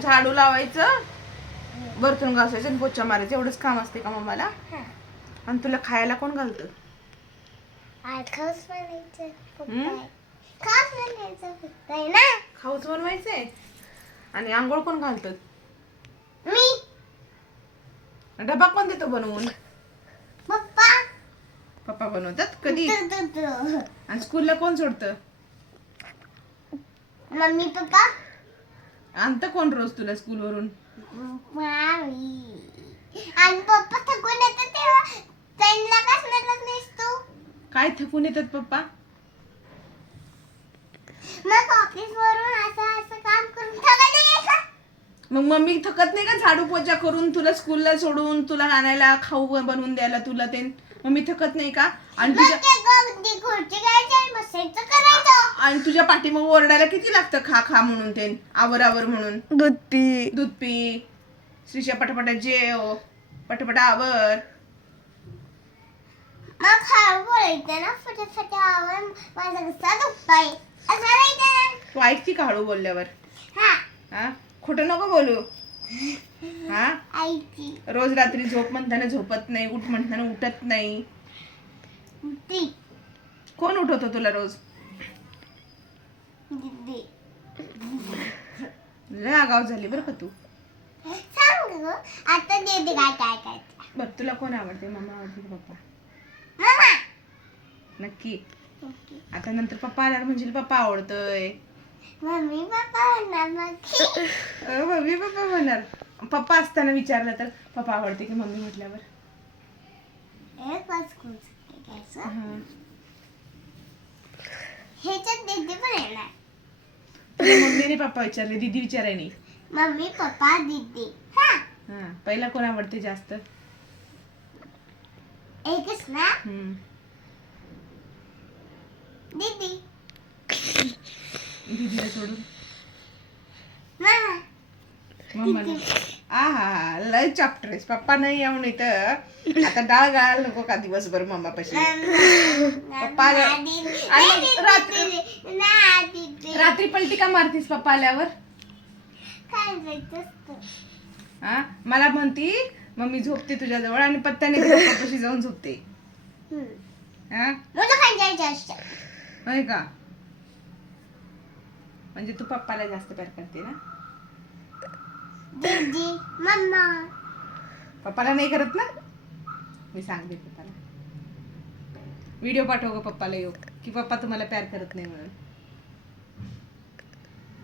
झाडू लावायचं, बर्तन घासायचं आणि पोछा मारायचं, एवढंच काम असते का मम्माला? आणि तुला खायला कोण घालतं? खाऊच बनवायचंय. आणि आंघोळ कोण घालतं? मी. डबा कोण देतो बनवून? पप्पा. पप्पा बनवतात. कधी? आणि स्कूलला कोण सोडतं? Mummy papa. आणतं कोण रोज तुला स्कूल वरून? आणि पप्पा थकून येतात तेव्हा त्यांना कसं नाहीस तू? काय थकून येतात पप्पा? मग ऑफिस वरून असं काम करून थकत नाही का? मग मम्मी थकत नाही का झाडू पोछा करून तुला स्कूलला सोडून, तुला आणायला, खाऊ बनवून द्यायला तुला ते? मम्मी थकत नाही का? आणि तुझ्या पाठीमाग ओरडायला किती लागतं खा खा म्हणून ते, आवर आवर म्हणून. दूध पी श्रीशा, पटापटा जेव, पटापटा आवर. मग हळू बोलायचं ना, फटाफट आवर, माझा गुस्सा दुखतोय असं नाही का? तू ऐकती का हळू बोलल्यावर? हा, खोटं नको बोलू. हा, ऐकती. रोज रात्री झोप म्हणताना झोपत नाही, उठ म्हणताना उठत नाही. कोण उठवतो तुला रोज? दीदी. लय आगाव झाली बरं का तू. सांग गं, आता दीदी काय करते? बरं, तुला कोण आवडते? मम्मा आवडते का पप्पा? मम्मा. नक्की. आता नंतर पप्पा आल्यावर म्हणजे पप्पा आवडतोय. मम्मी पप्पा म्हणणार मग. मम्मी पप्पा म्हणणार. पप्पा असताना विचारलं तर पप्पा आवडते की मम्मी म्हटल्यावर? ह्याच्यात दीदी पण येणार. मम्मीने पप्पा विचारले, दीदी विचाराय नाही. मम्मी पप्पा दीदी. हा, पहिला कोण आवडते जास्त? एकच ना. दीदी. दीदीला सोडून मम्मा. मम्मा. आहा, लय चॅप्टर आहेस. पप्पा नाही येऊन इथं आता डाळ गाळायला नको का दिवसभर मम्मा पाशी? पप्पा रात्री पलटी का मारतीस पप्पा आल्यावर? हा, मला म्हणती मम्मी झोपते तुझ्या जवळ आणि पत्त्याने पप्पाशी जाऊन झोपते. हा, होय का? म्हणजे तू पप्पाला जास्त प्यार करते ना? दीदी मम्मा. पप्पाला नाही करत ना? मी सांगते पप्पाला. व्हिडिओ पाठव ग पप्पाला येऊ की पप्पा तुम्हाला प्यार करत नाही म्हणून.